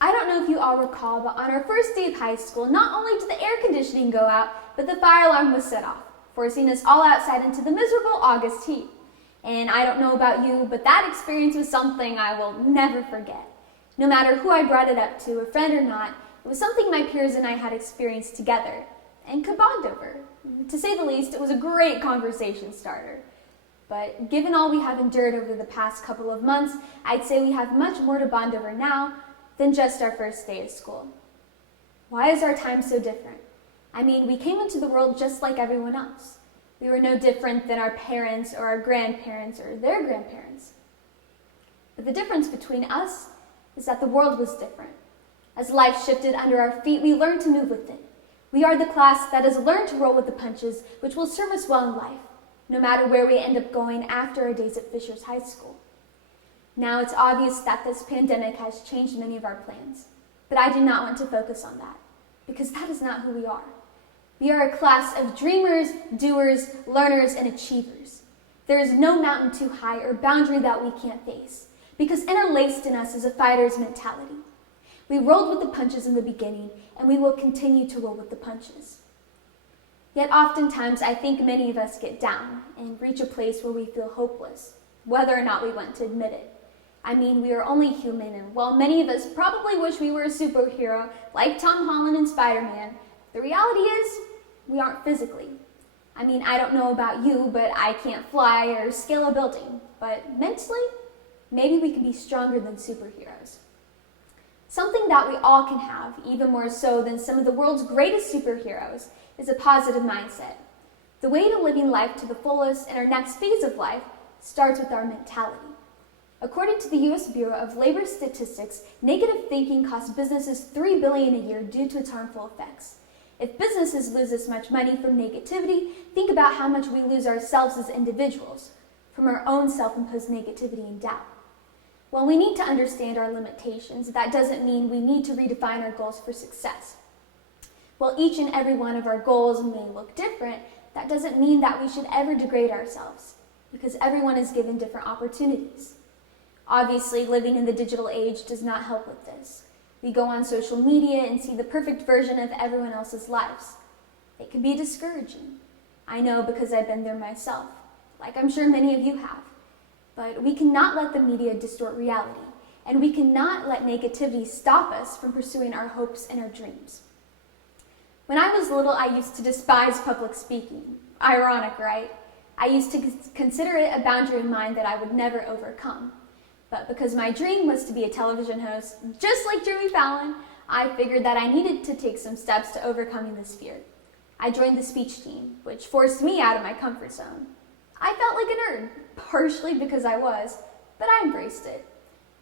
I don't know if you all recall, but on our first day of high school, not only did the air conditioning go out, but the fire alarm was set off, forcing us all outside into the miserable August heat. And I don't know about you, but that experience was something I will never forget. No matter who I brought it up to, a friend or not, it was something my peers and I had experienced together and could bond over. To say the least, it was a great conversation starter. But given all we have endured over the past couple of months, I'd say we have much more to bond over now than just our first day of school. Why is our time so different? I mean, we came into the world just like everyone else. We were no different than our parents or our grandparents or their grandparents. But the difference between us is that the world was different. As life shifted under our feet, we learned to move with it. We are the class that has learned to roll with the punches, which will serve us well in life, no matter where we end up going after our days at Fishers High School. Now it's obvious that this pandemic has changed many of our plans, but I do not want to focus on that, because that is not who we are. We are a class of dreamers, doers, learners, and achievers. There is no mountain too high or boundary that we can't face, because interlaced in us is a fighter's mentality. We rolled with the punches in the beginning, and we will continue to roll with the punches. Yet oftentimes, I think many of us get down and reach a place where we feel hopeless, whether or not we want to admit it. I mean, we are only human, and while many of us probably wish we were a superhero like Tom Holland and Spider-Man, the reality is we aren't physically. I mean, I don't know about you, but I can't fly or scale a building. But mentally, maybe we can be stronger than superheroes. Something that we all can have, even more so than some of the world's greatest superheroes, is a positive mindset. The way to living life to the fullest in our next phase of life starts with our mentality. According to the U.S. Bureau of Labor Statistics, negative thinking costs businesses $3 billion a year due to its harmful effects. If businesses lose this much money from negativity, think about how much we lose ourselves as individuals from our own self-imposed negativity and doubt. While we need to understand our limitations, that doesn't mean we need to redefine our goals for success. While each and every one of our goals may look different, that doesn't mean that we should ever degrade ourselves, because everyone is given different opportunities. Obviously, living in the digital age does not help with this. We go on social media and see the perfect version of everyone else's lives. It can be discouraging. I know because I've been there myself, like I'm sure many of you have. But we cannot let the media distort reality, and we cannot let negativity stop us from pursuing our hopes and our dreams. When I was little, I used to despise public speaking. Ironic, right? I used to consider it a boundary of mine that I would never overcome. But because my dream was to be a television host, just like Jimmy Fallon, I figured that I needed to take some steps to overcoming this fear. I joined the speech team, which forced me out of my comfort zone. I felt like a nerd, partially because I was, but I embraced it.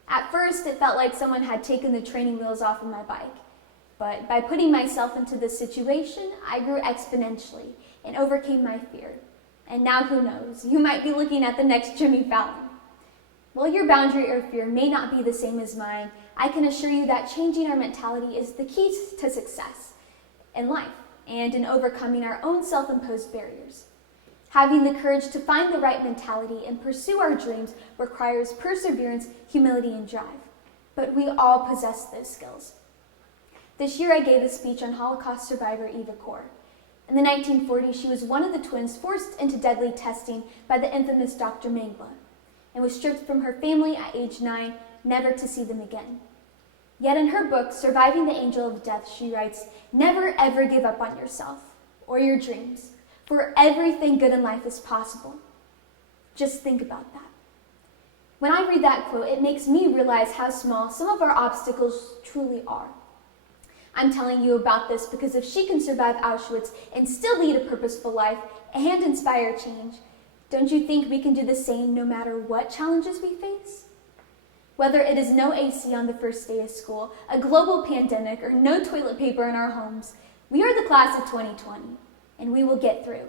At first, it felt like someone had taken the training wheels off of my bike. But by putting myself into this situation, I grew exponentially and overcame my fear. And now who knows, you might be looking at the next Jimmy Fallon. While your boundary or fear may not be the same as mine, I can assure you that changing our mentality is the key to success in life and in overcoming our own self-imposed barriers. Having the courage to find the right mentality and pursue our dreams requires perseverance, humility, and drive. But we all possess those skills. This year I gave a speech on Holocaust survivor Eva Kor. In the 1940s, she was one of the twins forced into deadly testing by the infamous Dr. Mengele, and was stripped from her family at age 9, never to see them again. Yet in her book, Surviving the Angel of Death, she writes, "Never ever give up on yourself or your dreams, for everything good in life is possible." Just think about that. When I read that quote, it makes me realize how small some of our obstacles truly are. I'm telling you about this because if she can survive Auschwitz and still lead a purposeful life and inspire change, don't you think we can do the same no matter what challenges we face? Whether it is no AC on the first day of school, a global pandemic, or no toilet paper in our homes, we are the class of 2020, and we will get through,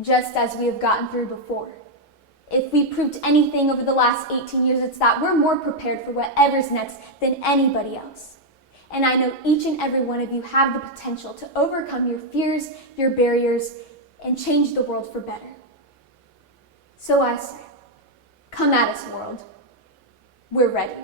just as we have gotten through before. If we proved anything over the last 18 years, it's that we're more prepared for whatever's next than anybody else. And I know each and every one of you have the potential to overcome your fears, your barriers, and change the world for better. So I say, come at us, world. We're ready.